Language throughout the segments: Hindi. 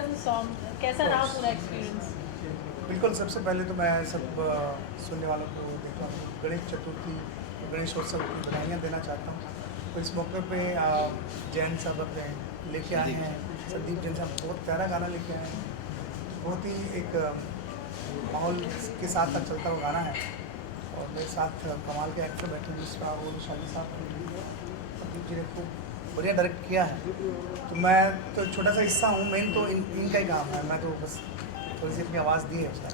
was the song? कैसा रहा पूरा एक्सपीरियंस? बिल्कुल, सबसे पहले तो मैं सब सुनने वालों को देता हूँ गणेश चतुर्थी, गणेशोत्सव की बधाइयाँ देना चाहता हूँ। तो इस मौके पे जैन साहब अपने लेके आए हैं, संदीप जैन साहब बहुत प्यारा गाना लेके आए हैं। बहुत ही एक माहौल के साथ साथ चलता हुआ गाना है और मेरे साथ कमाल के एक्टर बैठे हैं, दूसरा वो शादी साहब संदीप जी ने खूब बढ़िया डायरेक्ट किया है। तो मैं तो छोटा सा हिस्सा हूँ, मेन तो इनका ही काम है, मैं तो बस थोड़ी सी अपनी आवाज़ दी है उसका।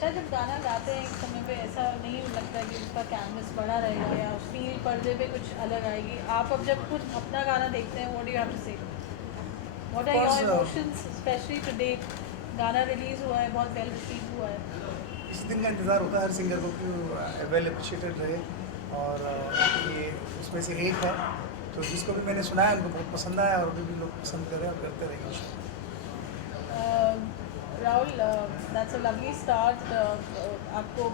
शायद जब गाना गाते हैं एक समय पे ऐसा नहीं लगता कि उसका कैनवस बड़ा रहेगा या फील पर्दे पे कुछ अलग आएगी। आप अब जब खुद अपना गाना देखते हैं, what do you have to say? What are your emotions specially today? गाना रिलीज हुआ है, बहुत वेल रिसीव हुआ है। इस दिन का इंतज़ार होता है हर सिंगर को कि वेल अप्रिशिएटेड रहे और ये उसमें से एक है। तो जिसको भी मैंने सुना है उनको बहुत पसंद आया और अभी भी लोग पसंद कर रहे हैं और करते रहेंगे। Rahul, that's a lovely start. आपको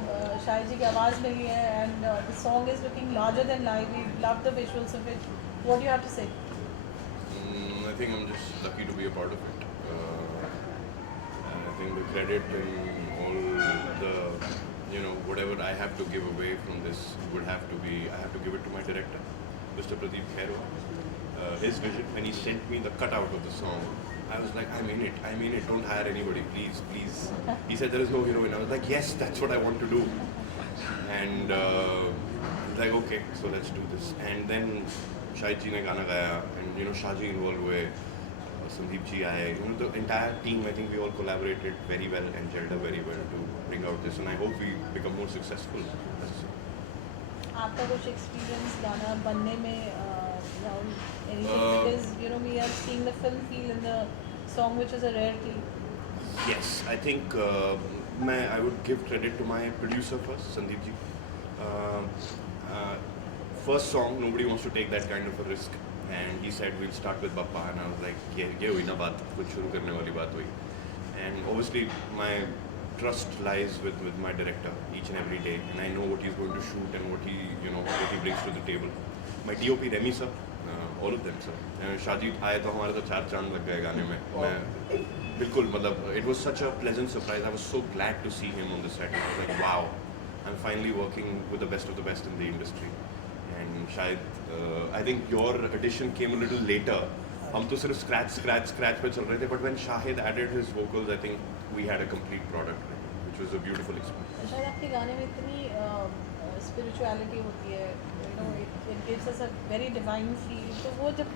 शाहिद जी की आवाज़ मिली है and the song is looking larger than life. We love the visuals of it. What do you have to say? I think I'm just lucky to be a part of it. And I think the credit and all the, whatever I have to give away from this would have to be, I have to give it to my director, Mr. Pradeep Khairwa. His vision, when he sent me the cutout of the song, I was like, I'm in it, don't hire anybody, please, please. He said, there is no heroine. I was like, yes, that's what I want to do. And he's like, okay, so let's do this. And then Shahid ji ne gana gaya, and Shahji involved हुए, Sandeep ji आए, the entire team. I think we all collaborated very well and gelled up very well to bring out this, and I hope we become more successful. आपका कुछ एक्सपीरियंस गाना बनने में, Rahul? Because we are seeing the film feel in the song, which is a rarity. Yes, I think I would give credit to my producer first, Sandeep ji. First song, nobody wants to take that kind of a risk, and he said we'll start with Bappa, and I was like, ये हुई ना बात, कुछ शुरू करने वाली बात हुई. And obviously my trust lies with my director each and every day, and I know what he's going to shoot and what he brings to the table. My DOP Remy sir, all of them sir. Shajid आए तो हमारे तो 4 चांद लग गए गाने में. मैं बिल्कुल मतलब it was such a pleasant surprise. I was so glad to see him on the set. I was like, wow, I'm finally working with the best of the best in the industry. And शायद I think your addition came a little later. हम तो सिर्फ scratch पे चल रहे थे, but when Shahid added his vocals, I think we had a complete product, which was a beautiful experience. शायद आपके गाने में इतनी स्पिरिचुअलिटी होती है, it gives us a very divine feel. तो वो जब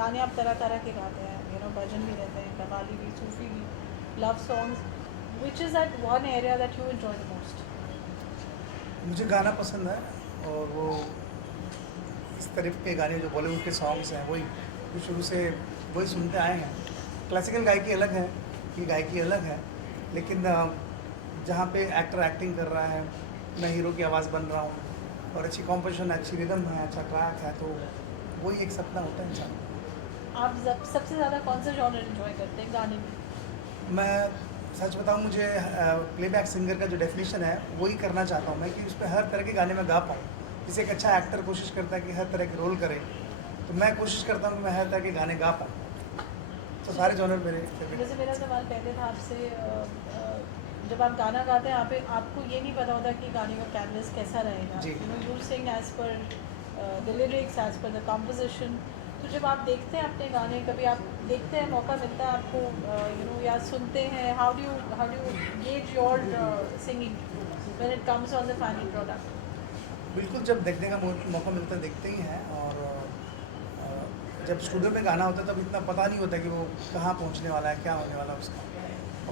गाने आप तरह तरह के गाते हैं, भजन भी रहते हैं, कव्वाली भी, सूफी भी, love songs, which is that one area that you enjoy the most? मुझे गाना पसंद है और वो इस तरह के गाने जो बॉलीवुड के सॉन्ग्स हैं वही जो शुरू से वही सुनते आए हैं। क्लासिकल गायकी अलग है, ये गायकी अलग है, लेकिन जहाँ पे एक्टर एक्टिंग कर रहा है, मैं हीरो की आवाज़ बन रहा हूँ और अच्छी कॉम्पोजिशन, अच्छी रिदम है, अच्छा ट्रैक है, तो वही एक सपना होता है इंसान। आप सबसे ज़्यादा कौन सा जॉनर एंजॉय करते हैं गाने में? मैं सच बताऊँ, मुझे प्लेबैक सिंगर का जो डेफिनेशन है वही करना चाहता हूँ मैं, कि उस पर हर तरह के गाने में गा पाऊँ। जैसे एक अच्छा एक्टर कोशिश करता है कि हर तरह के रोल करे, तो मैं कोशिश करता हूँ कि मैं हर तरह के गाने गा पाऊँ। तो सारे जॉनर मेरे फेवरेट। जैसे मेरा सवाल पहले था आपसे, जब आप गाना गाते हैं आपको ये नहीं पता होता कि गाने का कैनवस कैसा रहेगा। You sing as per the lyrics, as per the composition. तो जब आप देखते हैं अपने गाने, कभी आप देखते हैं, मौका मिलता है आपको या सुनते हैं, how do you gauge your singing when it comes on the final product? बिल्कुल, जब देखने का मौका मिलता है देखते ही हैं, और जब स्टूडियो में गाना होता है तब इतना पता नहीं होता कि वो कहाँ पहुँचने वाला है, क्या होने वाला है उसका।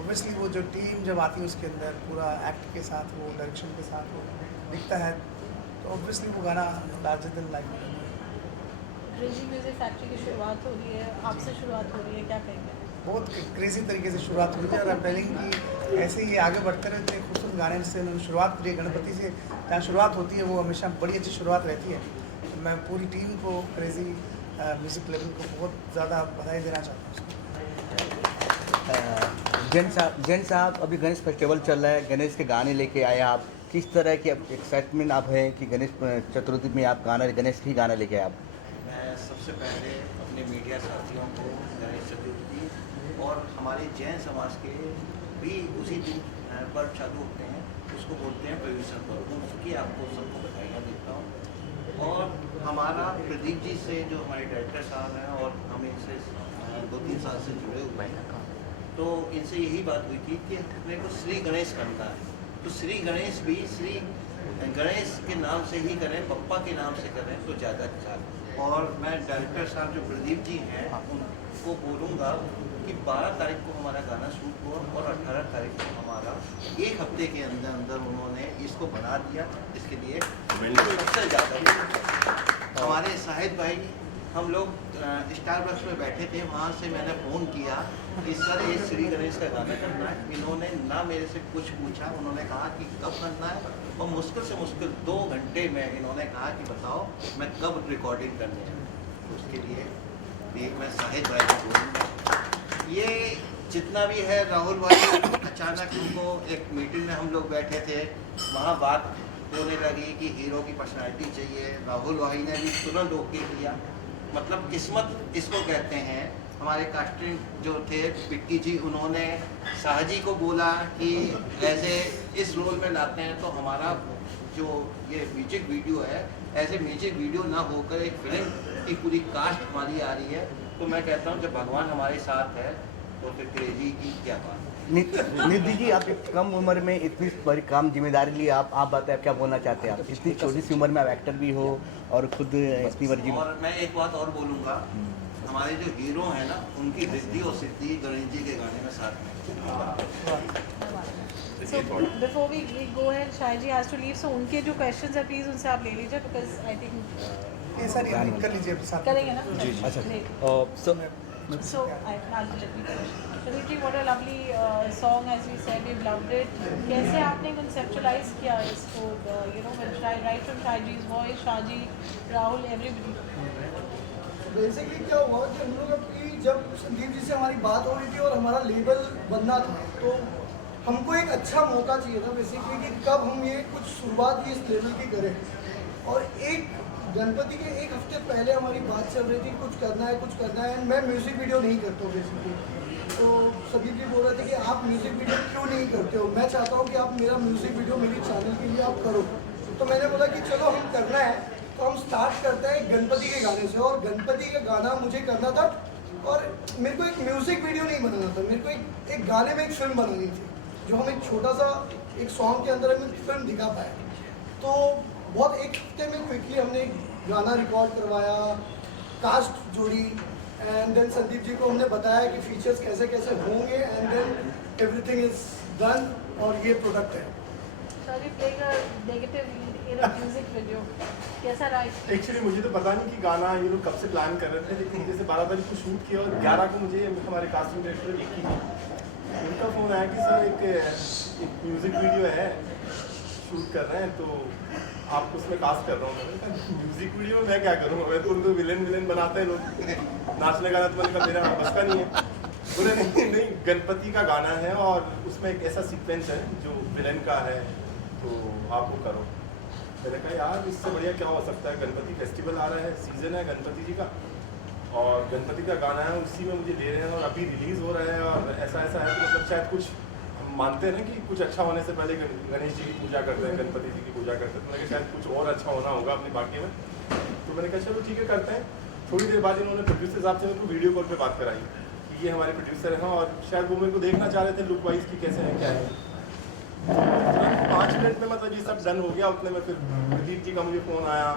ऑब्वियसली वो जो टीम जब आती है उसके अंदर पूरा एक्ट के साथ, वो डायरेक्शन के साथ वो दिखता है, तो ऑब्वियसली वो गाना larger than life. Crazy music factory की शुरुआत हो रही है, आपसे शुरुआत हो रही है, क्या कहेंगे? बहुत क्रेजी तरीके से शुरुआत हुई है और टेलिंग की ऐसे ही आगे बढ़ते रहते हैं। खूबसूरत गाने से उन्होंने शुरुआत करी है। गणपति से जहाँ शुरुआत होती है वो हमेशा बड़ी अच्छी शुरुआत रहती है। तो मैं पूरी टीम को, क्रेजी म्यूज़िक लेवल को बहुत ज़्यादा बधाई देना चाहता हूँ। जैन साहब, अभी गणेश फेस्टिवल चल रहा है, गणेश के गाने लेके आए आप, किस तरह की एक्साइटमेंट आप है कि गणेश चतुर्थी में आप गणेश ही गाना लेके आए आप? मैं सबसे पहले अपने मीडिया साथियों को गणेश चतुर्थी और हमारे जैन समाज के भी उसी दिन पर्व चालू होते हैं, उसको बोलते हैं प्रवेशन पर्व। उसकी आपको सबको बधाइयाँ देता हूँ। और हमारा प्रदीप जी से जो हमारे डायरेक्टर साहब हैं और हम इनसे 2-3 साल से जुड़े हुए हैं, तो इनसे यही बात हुई थी कि मेरे को श्री गणेश करना है, तो श्री गणेश भी श्री गणेश के नाम से ही करें, बप्पा के नाम से करें तो ज़्यादा अच्छा। और मैं डायरेक्टर साहब जो प्रदीप जी हैं उनको बोलूँगा कि 12 तारीख को हमारा गाना शूट हुआ और 18 तारीख को हमारा 1 हफ्ते के अंदर अंदर उन्होंने इसको बना दिया। इसके लिए सबसे ज़्यादा हमारे शाहिद भाई, हम लोग स्टारबक्स में बैठे थे, वहाँ से मैंने फ़ोन किया कि सर ये श्री गणेश का गाना करना है। इन्होंने ना मेरे से कुछ पूछा, उन्होंने कहा कि कब करना है, और मुश्किल से मुश्किल 2 घंटे में इन्होंने कहा कि बताओ मैं कब रिकॉर्डिंग करनी है। उसके लिए मैं शाहिद भाई को बोलूँगा, ये जितना भी है, राहुल भाई अचानक उनको एक मीटिंग में हम लोग बैठे थे, वहाँ बात होने लगी कि हीरो की पर्सनैलिटी चाहिए। राहुल भाई ने भी तुरंत ओके किया। मतलब किस्मत इसको कहते हैं। हमारे कास्टिंग जो थे पिक्की जी, उन्होंने शाहजी को बोला कि ऐसे इस रोल में लाते हैं तो हमारा जो ये म्यूजिक वीडियो है, ऐसे म्यूजिक वीडियो ना होकर एक फिल्म की पूरी कास्ट हमारी आ रही है। तो मैं कहता हूँ जब भगवान हमारे साथ है तो फिर क्रेजी की क्या बात। निधि जी, आप कम उम्र में इतनी बड़ी काम जिम्मेदारी ली, आप बताएं, आप क्या बोलना चाहते हैं? आप इतनी छोटी सी उम्र में आप एक्टर भी हो और खुद इतनी मर्जी में। और मैं एक बात और बोलूँगा, हमारे जो हीरो हैं ना, उनकी रिद्धि और सिद्धि गणेश जी के गाने में साथ में। So before we go ahead, Shai ji has to leave. So उनके जो questions हैं please उनसे आप ले लीजिए, because I think ये सारी हम कर लीजिए साथ में। करेंगे ना? जी अच्छा। Great. So I'll let me finish. Pradeep ji, what a lovely song, as we said, we've loved it. कैसे आपने conceptualize किया इसको? Right from Shai ji's voice, Shaji, Rahul, everybody. Basically क्या हुआ कि हम लोग की जब संदीप जी से हमारी बात हो रही थी और हमारा लेबल बनना था, तो हमको एक अच्छा मौका चाहिए था बेसिकली कि कब हम ये कुछ शुरुआत इस लेवल की करें। और एक गणपति के 1 हफ्ते पहले हमारी बात चल रही थी कुछ करना है, एंड मैं म्यूज़िक वीडियो नहीं करता हूँ बेसिकली। तो संदीप जी बोल रहे थे कि आप म्यूज़िक वीडियो क्यों नहीं करते हो, मैं चाहता हूँ कि आप मेरा म्यूज़िक वीडियो मेरे चैनल के लिए आप करो। तो मैंने बोला कि चलो हम करना है, तो हम स्टार्ट करते हैं गणपति के गाने से। और गणपति का गाना मुझे करना था, और मेरे को एक म्यूज़िक वीडियो नहीं बनाना था, मेरे को एक गाने में एक फिल्म बनानी थी, जो हम एक छोटा सा एक सॉन्ग के अंदर हमें फिल्म दिखा पाए। तो बहुत 1 हफ्ते में क्विकली हमने एक गाना रिकॉर्ड करवाया, कास्ट जोड़ी, एंड देन संदीप जी को हमने बताया कि फीचर्स कैसे कैसे होंगे, and then everything is done, और ये प्रोडक्ट है। Sorry, playing a negative lead in a music video. कैसा रहा? एक्चुअली मुझे तो पता नहीं कि गाना ये लोग कब से प्लान कर रहे थे, लेकिन जैसे 12 तारीख को शूट किया और 11 को मुझे हमारे कास्टिंग डायरेक्टर विक्की, उनका फ़ोन आया कि सर एक म्यूज़िक वीडियो है, शूट कर रहे हैं, तो आपको उसमें कास्ट कर रहा हूँ। मैंने कहा म्यूज़िक वीडियो में मैं क्या करूँगा, मैं तो उनको विलेन बनाते हैं लोग, नाचने गाना तो मैंने कहा मेरा बस का नहीं है। बोले नहीं गणपति का गाना है और उसमें एक ऐसा सीक्वेंस है जो विलेन का है, तो आप वो करो। मैंने कहा यार इससे बढ़िया क्या हो सकता है, गणपति फेस्टिवल आ रहा है, सीज़न है गणपति जी का, और गणपति का गाना है, उसी में मुझे ले रहे हैं और अभी रिलीज़ हो रहा है, और ऐसा है तो मतलब शायद कुछ हम मानते हैं ना कि कुछ अच्छा होने से पहले गणेश जी की पूजा करते हैं, गणपति जी की पूजा करते हैं, तो मैंने कहा शायद कुछ और अच्छा होना होगा अपने भाग्य में। तो मैंने कहा चलो ठीक है करते हैं। थोड़ी देर बाद इन्होंने प्रोड्यूसर साहब से मेरे को वीडियो कॉल पे बात कराई कि ये हमारे प्रोड्यूसर हैं, और शायद वो मेरे को देखना चाह रहे थे लुक वाइज कि कैसे है क्या है। 5 मिनट में मतलब ये सब डन हो गया। उतने में फिर प्रदीप जी का मुझे फ़ोन आया,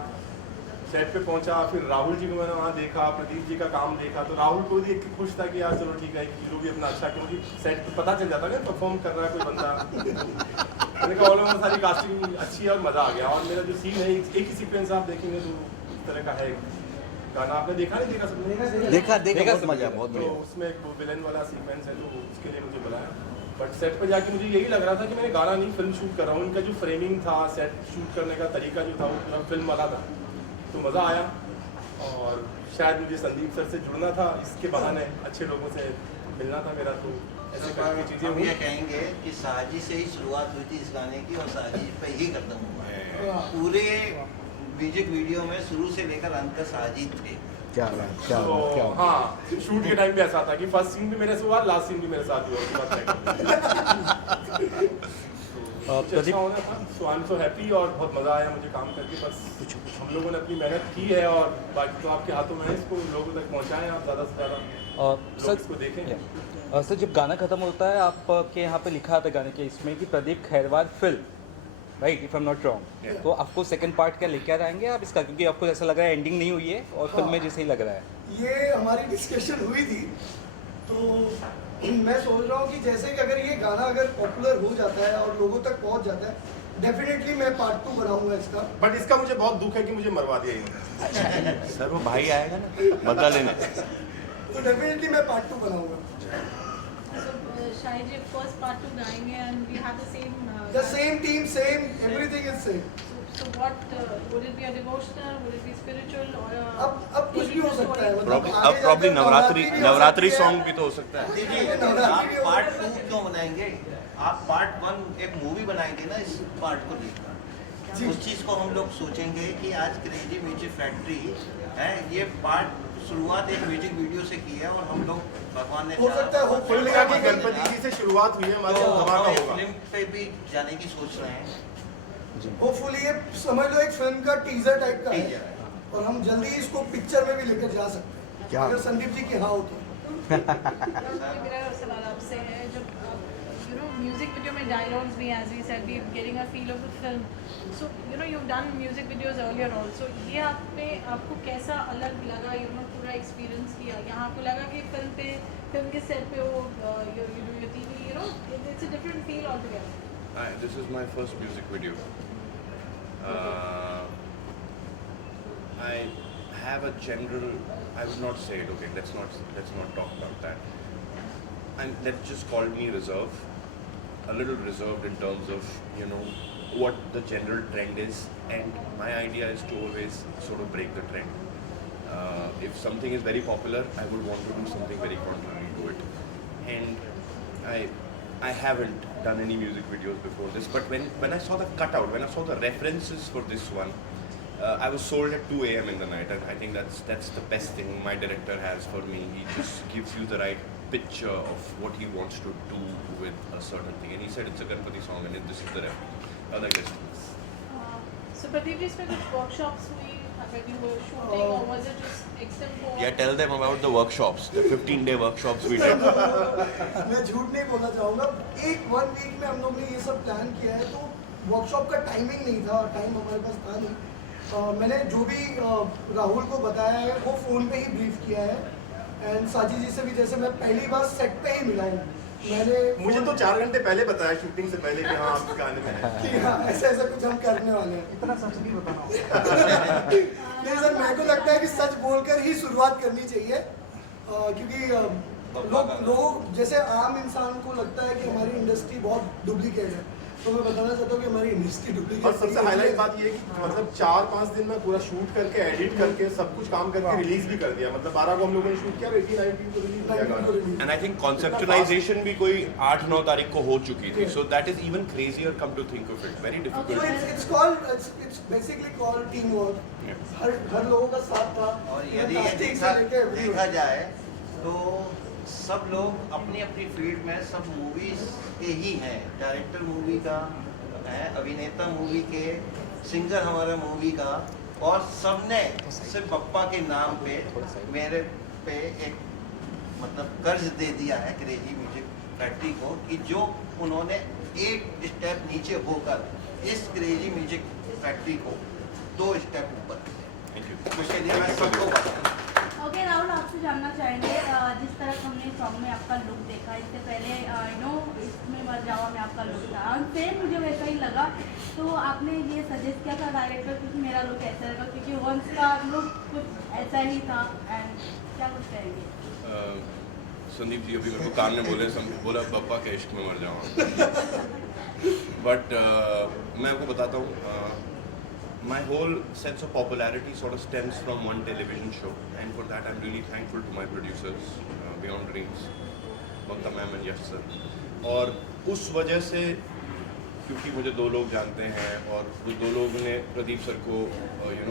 सेट पे पहुंचा, फिर राहुल जी को मैंने वहाँ देखा, प्रदीप जी का काम देखा, तो राहुल को देख के खुश था कि यार चलो ठीक है हीरो भी अपना अच्छा, क्योंकि सेट पे पता चल जाता है परफॉर्म कर रहा है कोई बंदा। मैंने कहा ऑल ओवर सारी कास्टिंग अच्छी है और मज़ा आ गया। और मेरा जो सीन है एक ही सीक्वेंस आप देखेंगे तो इस तरह का है गाना, आपने देखा नहीं देखा सबने? देखा बहुत मजा, बहुत तो उसमें एक विलेन वाला सीक्वेंस है, तो उसके लिए मुझे बुलाया। बट सेट पे जाके मुझे यही लग रहा था कि मैंने गाना नहीं फिल्म शूट कर रहा हूँ। इनका जो फ्रेमिंग था, सेट शूट करने का तरीका जो था वो पूरा फिल्म वाला था, तो मज़ा आया। और शायद मुझे संदीप सर से जुड़ना था, इसके बहाने अच्छे लोगों से मिलना था मेरा, तो ऐसे करके चीज़ें हम हुई। ये कहेंगे कि साजी से ही शुरुआत हुई थी इस गाने की, और साजी पे ही खत्म हुआ है। पूरे म्यूजिक वीडियो में शुरू से लेकर अंत तक साजिद थे। क्या बात, क्या तो बात, क्या बात। हाँ, शूट के टाइम भी ऐसा था कि फर्स्ट सीन भी मेरे से हुआ, लास्ट सीन भी मेरे साथ हुआ, उसके बाद कुछ अच्छा होना था। सो आई एम सो हैप्पी और बहुत मज़ा आया मुझे काम करके। बस हम लोगों ने अपनी मेहनत की है और बाकी तो आपके हाथों में है, इसको लोगों तक पहुँचाएं आप ज़्यादा से ज़्यादा, लोग इसको देखें। सर जब गाना खत्म होता है आपके यहाँ पे लिखा था गाने के इसमें कि Pradeep Khairwar film, right, if I am not wrong, तो आपको सेकंड पार्ट क्या लेके आएंगे आप इसका, क्योंकि आपको ऐसा लग रहा है एंडिंग नहीं हुई है और फिल्म में जैसे ही लग रहा है। ये हमारी डिस्कशन हुई थी, तो मैं सोच रहा हूँ कि जैसे कि अगर ये गाना अगर पॉपुलर हो जाता है और लोगों तक पहुँच जाता है, डेफिनेटली मैं पार्ट 2 बनाऊंगा इसका। बट इसका मुझे बहुत दुख है कि मुझे मरवा दिया इन्होंने। सर वो भाई आएगा ना बदला लेने। तो डेफिनेटली मैं पार्ट 2 बनाऊंगा। So Shahid ji first part 2 गाएंगे and we have the same. The same team, same everything is same. So what would it be a devotional? Would it be spiritual or? अब कुछ भी हो सकता है, मतलब Probably- आगे अब प्रॉब्ली जाकर भी हो नवरात्रि सकती है। सॉन्ग भी तो हो सकता है। देखिए, नवरात्रि भी आप हो पार्ट सकता 2 है। क्यों बनाएंगे? आप पार्ट 1 एक मूवी बनाएंगे ना इस पार्ट को लेकर, जी। उस चीज़ को हम लोग सोचेंगे कि आज क्रेजी म्यूजिक फैक्ट्री है, ये पार्ट शुरुआत एक म्यूजिक वीडियो से की है और हम लोग भगवान ने हो सकता है, चाहा- hopefully कुल मिला के गणपति जी से शुरुआत हुई है, हमारे तो धमाका हम एक होगा। फिल्म पे भी जाने की सोच रहे हैं। होपफुली ये समझ लो एक फिल्म का टीजर टाइप का Teaser है है। और हम जल्दी इसको पिक्चर में भी लेकर जा सकते हैं क्या? अगर संदीप जी की हाँ हो तो। मेरा सवाल आपसे है, जब म्यूजिक वीडियो में डायलॉग्स भी as we said we getting a feel of the film, so you done music videos earlier also, ये आपको कैसा अलग लगा? पूरा एक्सपीरियंस किया, यहाँ आपको लगा कि फिल्म के सेट पे हो, your TV, it's a different feel altogether. This is my first music video. I have a general. I would not say it. Okay, let's not talk about that. And let's just call me reserved, a little reserved in terms of what the general trend is, and my idea is to always sort of break the trend. If something is very popular, I would want to do something very contrary to it, and I haven't done any music videos before this, but when I saw the cutout, when I saw the references for this one, I was sold at 2 a.m. in the night, and I think that's the best thing my director has for me. He just gives you the right picture of what he wants to do with a certain thing, and he said it's a Ganpati song, and this is the reference. So Pradeep ji, इसमें कुछ workshops हुई when you were shooting, or was it just extempore? Yeah, tell them about the workshops, the 15-day workshops we did. मैं झूठ नहीं बोलना चाहूँगा, 1 वीक में हम लोग ने ये सब प्लान किया है, तो वर्कशॉप का टाइमिंग नहीं था और टाइम हमारे पास था नहीं। मैंने जो भी राहुल को बताया है वो फ़ोन पे ही ब्रीफ किया है, एंड साजी जी से भी जैसे मैं पहली बार सेट पे ही मिला हूँ, मैंने मुझे तो 4 घंटे पहले बताया शूटिंग से पहले कि हाँ आपके गाने में है। कि हाँ ऐसा कुछ हम करने वाले हैं। इतना सच नहीं बताना। नहीं सर, मेरे को लगता है कि सच बोलकर ही शुरुआत करनी चाहिए, क्योंकि लोग जैसे आम इंसान को लगता है कि हमारी इंडस्ट्री बहुत डुप्लीकेट है, तो मैं बताना चाहता हूँ कि हमारी इंडस्ट्री डुप्लीकेट। और सबसे हाईलाइट बात ये है कि मतलब 4-5 दिन में पूरा शूट करके एडिट करके सब कुछ काम करके रिलीज भी कर दिया। मतलब 12 को हम लोगों ने शूट किया और 18-19 को रिलीज किया गाना। And I think conceptualization भी कोई 8-9 तारीख को हो चुकी थी, so that is even crazier. Come to think of it, very So difficult. it's basically called teamwork. Yeah. हर लोगों का साथ था। और यदि ये देखा जाए तो सब लोग अपनी अपनी फील्ड में सब मूवीज के ही हैं, डायरेक्टर मूवी का है, अभिनेता मूवी के, सिंगर हमारा मूवी का, और सबने सिर्फ बप्पा के नाम पे मेरे पे एक मतलब कर्ज दे दिया है क्रेजी म्यूजिक फैक्ट्री को, कि जो उन्होंने एक स्टेप नीचे होकर इस क्रेजी म्यूजिक फैक्ट्री को 2 स्टेप ऊपर किया। Thank you. उसके लिए मैं सबको बताऊँ। ओके राहुल, आपसे जानना चाहेंगे, जिस तरह हमने सॉन्ग में आपका लुक देखा, इससे पहले इसमें मर जावा में आपका लुक था, सेम मुझे वैसा ही लगा, तो आपने ये सजेस्ट किया था डायरेक्टर को कि मेरा लुक ऐसा रहेगा, क्योंकि वंस का लुक कुछ ऐसा ही था, एंड क्या कुछ कहेंगे? संदीप जी अभी मेरे को कान में बोला पप्पा के इश्क में मर जाऊँ, बट मैं आपको बताता हूँ, my whole sense of popularity sort of stems from one television show, and for that I'm really thankful to my producers, Beyond Dreams, Bhakta ma'am and Yash sir, और उस वजह से क्योंकि मुझे 2 लोग जानते हैं और वो 2 लोगों ने प्रदीप सर को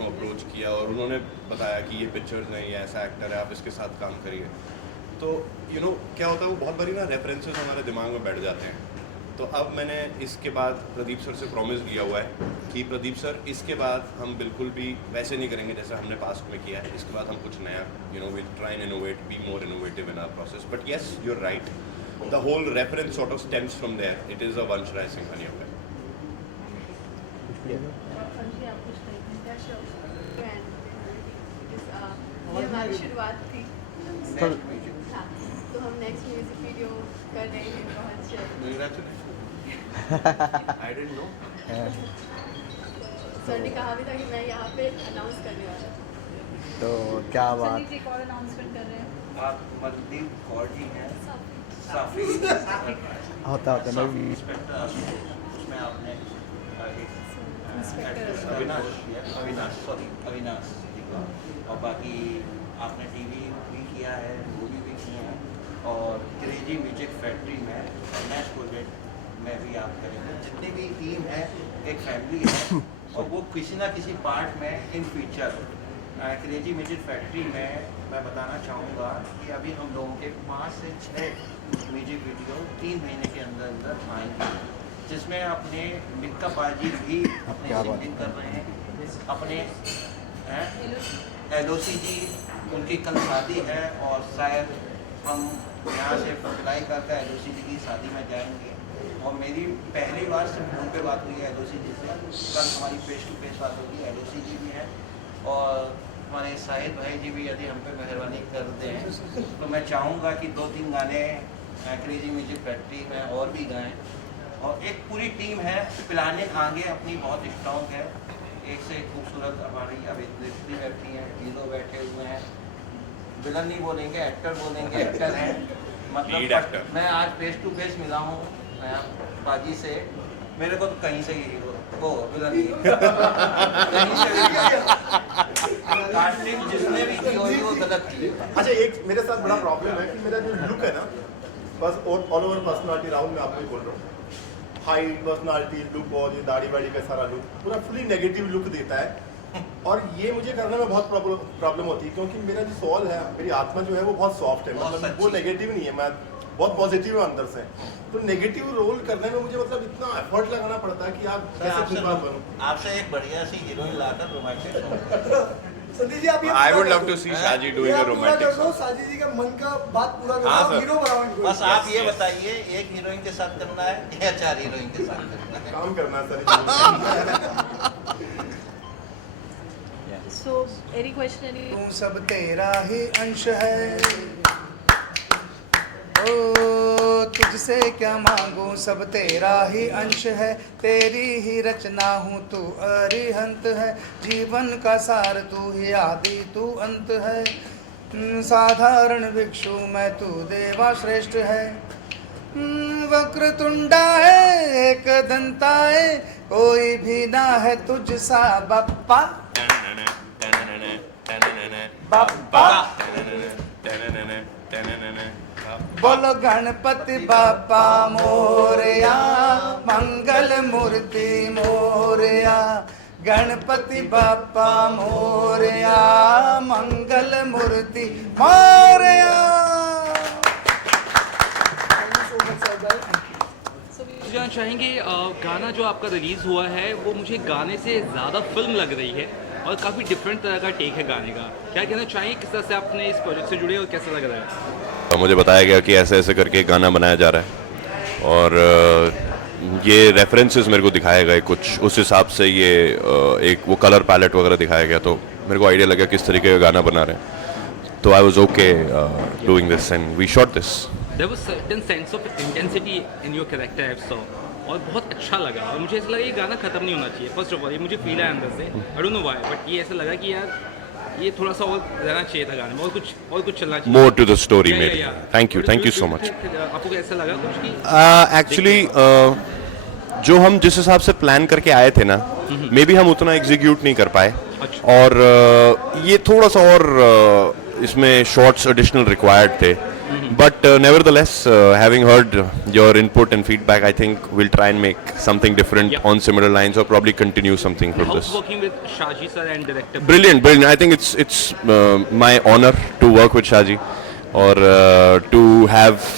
अप्रोच किया और उन्होंने बताया कि ये पिक्चर्स हैं, ये ऐसा एक्टर है, आप इसके साथ काम करिए। तो क्या होता है, वो बहुत बारी ना रेफरेंसेस हमारे दिमाग में बैठ जाते हैं। तो अब मैंने इसके बाद प्रदीप सर से प्रॉमिस लिया हुआ है कि प्रदीप सर इसके बाद हम बिल्कुल भी वैसे नहीं करेंगे जैसे हमने पास्ट में किया है। इसके बाद हम कुछ नया we try and innovate, be more innovative in our process. But yes, you are right, the whole reference sort of stems from there. It is a Vansh Rai Singhania affair. ये हमारी शुरुआत थी। हाँ, तो हम नेक्स्ट म्यूजिक वीडियो कर रहे हैं बहुत जल्द। I didn't know. सर ने कहा भी था कि मैं यहाँ पे अनाउंस करने वाला हूँ। तो क्या बात। संदीप जी कौन अनाउंसमेंट कर रहे हैं? आप मनदीप कौर जी हैं, साफी होता मैं इंस्पेक्टर, उसमें आपने अविनाश जी का, और बाकी आपने टीवी भी किया है, मूवी भी किया है, और क्रेजी म्यूजिक फैक्ट्री में नेक्स्ट प्रोजेक्ट में भी आप करेंगे। जितनी भी टीम है एक फैमिली है और वो किसी ना किसी पार्ट में in future crazy music factory में मैं बताना चाहूँगा कि अभी हम लोगों के 5 से 6 म्यूजिक वीडियो 3 महीने के अंदर अंदर आएंगे, जिसमें अपने मिक्का पाजी भी अपने सिंगिंग कर रहे हैं, अपने एलओसी जी उनकी कल शादी है और शायद हम यहाँ से अप्लाई करके एलओसी जी की शादी में जाएंगे। और मेरी पहली बार से फोन पे बात हुई है एलओसी जी से, कल हमारी फेस टू फेस बात होगी। एलओसी जी भी हैं और हमारे शाहिद भाई जी भी यदि हम पे मेहरबानी करते हैं तो मैं चाहूँगा कि 2-3 गाने क्रेजी म्यूजिक फैक्ट्री में और भी गाएँ। और एक पूरी टीम है, प्लानिंग आगे अपनी बहुत स्ट्रॉन्ग है, एक से एक खूबसूरत हमारी अभिनेत्री बैठी हैं, हीरो बैठे हुए हैं, विलन नहीं बोलेंगे, एक्टर बोलेंगे, एक्टर हैं। मतलब मैं आज फेस टू फेस मिला हूँ बाजी से, मेरे को तो कहीं से ही हीरो वो विलन कहीं से कास्टिंग जिसने भी की होगी वो गलत की। अच्छा, एक मेरे साथ बड़ा प्रॉब्लम है कि मेरा जो लुक है ना, बस ऑल ओवर पर्सनालिटी राहुल मैं आपको ही बोल रहा हूँ, हाइट, पर्सनालिटी, लुक और ये दाढ़ी वाड़ी का सारा लुक पूरा फुली नेगेटिव लुक देता है। और ये मुझे करने में बहुत प्रॉब्लम होती है, क्योंकि मेरा जो सोल है, मेरी आत्मा जो है वो बहुत सॉफ्ट है, मतलब वो नेगेटिव नहीं है, मैं बहुत पॉजिटिव है अंदर से। तो नेगेटिव रोल करने में मुझे मतलब इतना एफर्ट लगाना पड़ता है कि आप कैसे खुद बात बनूं। आपसे एक बढ़िया सी हीरोइन लाकर रोमांटिक संदीप जी आप ये I would love to see Shaji doing a romantic song. साजी जी का मन का बात पूरा करो, हाँ, आप सर। हीरो बनाओ इनको। बस आप ये बताइए, एक हीरोइन के साथ करना है या 4 हीरोइन के साथ करना है? काम करना है sir. So any question, any? तू सब तेरा ही अंश है, ओ तुझसे क्या मांगू, सब तेरा ही अंश है, तेरी ही रचना हूँ, तू अरिहंत है, जीवन का सार तू ही आदि तू अंत है, साधारण भिक्षु मैं तू देवा श्रेष्ठ है, वक्रतुंडा है एक दंता है, कोई भी ना है तुझ सा बप्पा बप्पा। बोलो गणपति बापा मोरया, मंगल मूर्ति मोरया, गणपति बापा मोरया, मंगल मूर्ति मोरया। जानना चाहेंगे गाना जो आपका रिलीज़ हुआ है वो मुझे गाने से ज़्यादा फिल्म लग रही है और काफ़ी डिफरेंट तरह का टेक है गाने का। क्या कहना चाहिए, किस तरह से आपने इस प्रोजेक्ट से जुड़े और कैसा लग रहा है? मुझे बताया गया कि ऐसे ऐसे करके गाना बनाया जा रहा है और ये रेफरेंसेस मेरे को दिखाया गए कुछ, उस हिसाब से ये एक वो कलर पैलेट वगैरह दिखाया गया, तो मेरे को आइडिया लगा किस तरीके का गाना बना रहे हैं। तो I was okay doing this and we shot this. There was certain sense of intensity in your character I saw, और बहुत अच्छा लगा और मुझे ऐसा लगा ये गाना खत्म नहीं होना चाहिए। फर्स्ट ऑफ ऑल ये मुझे फील आया अंदर से, I don't know why, but ये ऐसा लगा कि यार ये थोड़ा सा और रहना चाहिए था गाने में, और कुछ चलना चाहिए। More to the story maybe. Thank you so much. आपको कैसा लगा कुछ की? एक्चुअली जो हम जिस हिसाब से प्लान करके आए थे ना, मे बी हम उतना एग्जीक्यूट नहीं कर पाए, और ये थोड़ा सा और इसमें शॉर्ट्स एडिशनल रिक्वायर्ड थे, But nevertheless, having heard your input and feedback, I think we'll try and make something different Yeah. on similar lines, or probably continue something from How's this. working with Shaji sir and director? Brilliant, brilliant. I think it's my honor to work with Shaji, or to have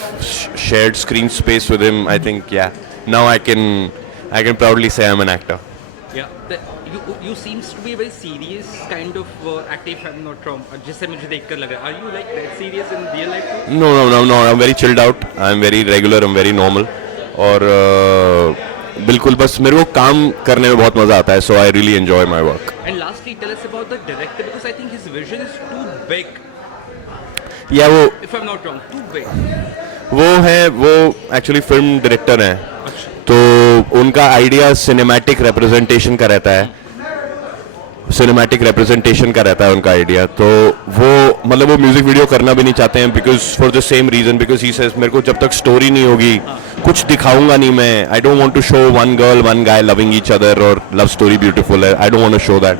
shared screen space with him. I think now I can proudly say I'm an actor. Yeah, you seems to be a very serious kind of actor, if I'm not wrong. जैसे मुझे देखकर लग रहा है. Are you like that serious in real life too? No. I'm very chilled out. I'm very regular. I'm very normal. और बिल्कुल बस मेरे को काम करने में बहुत मजा आता है. So I really enjoy my work. And lastly, tell us about the director, because I think his vision is too big. Yeah, If I'm not wrong, too big. वो एक्चुअली फिल्म डायरेक्टर हैं. तो उनका आइडिया सिनेमैटिक रिप्रेजेंटेशन का रहता है. सिनेमैटिक रिप्रेजेंटेशन का रहता है उनका आइडिया. तो वो म्यूजिक वीडियो करना भी नहीं चाहते हैं, because for the same reason, because he says मेरे को जब तक स्टोरी नहीं होगी कुछ दिखाऊंगा नहीं मैं. I don't want to show one girl one guy loving each other और लव स्टोरी ब्यूटीफुल है. I don't want to show that.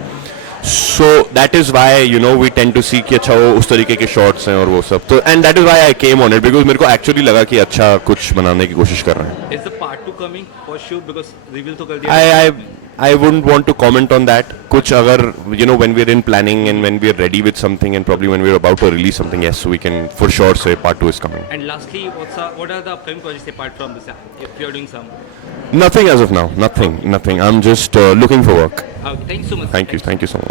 So that is why we tend to see कि अच्छा वो उस तरीके के शॉट्स हैं और वो सब. तो and that is why I came on it, because मेरे को एक्चुअली लगा कि अच्छा कुछ बनाने की कोशिश कर रहे हैं. Is the part 2 coming for sure? Because reveal तो कर दिया. I wouldn't want to comment on that. कुछ अगर when we're in planning and when we're ready with something and probably when we're about to release something, yes, we can for sure say part 2 is coming. And lastly, what are the upcoming projects apart from this? If you're doing some. Nothing as of now. Nothing. I'm just looking for work. Okay, thank you so much. Thank you so much.